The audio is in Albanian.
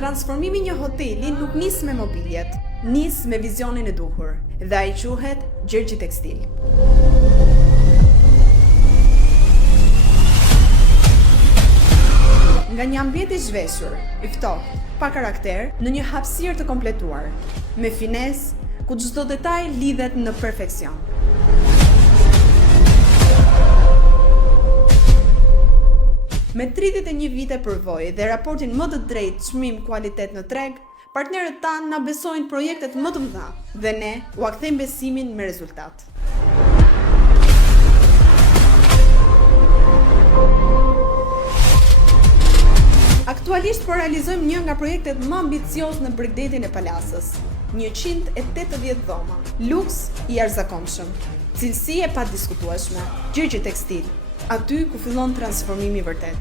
Transformimi një hoteli nuk nis me mobiljet, nis me vizionin e duhur, dhe ai quhet Gjergji Tekstil. Nga një ambient i zhveshur, i ftohtë, pa karakter, në një hapësirë të kompletuar, me finesë, ku çdo detaj lidhet në perfeksion. Me 31 vite përvojë dhe raportin më të drejtë çmim-kualitet në treg, partnerët tanë na besojnë projektet më të mëdha dhe ne u kthejmë besimin me rezultat. Aktualisht po realizojmë një nga projektet më ambicioz në Bregdetin e Palasës, 180 dhoma, luks i jashtëzakonshëm, cilësi e padiskutueshme, Gjergji Tekstil, aty ku fillon transformimi i vërtet.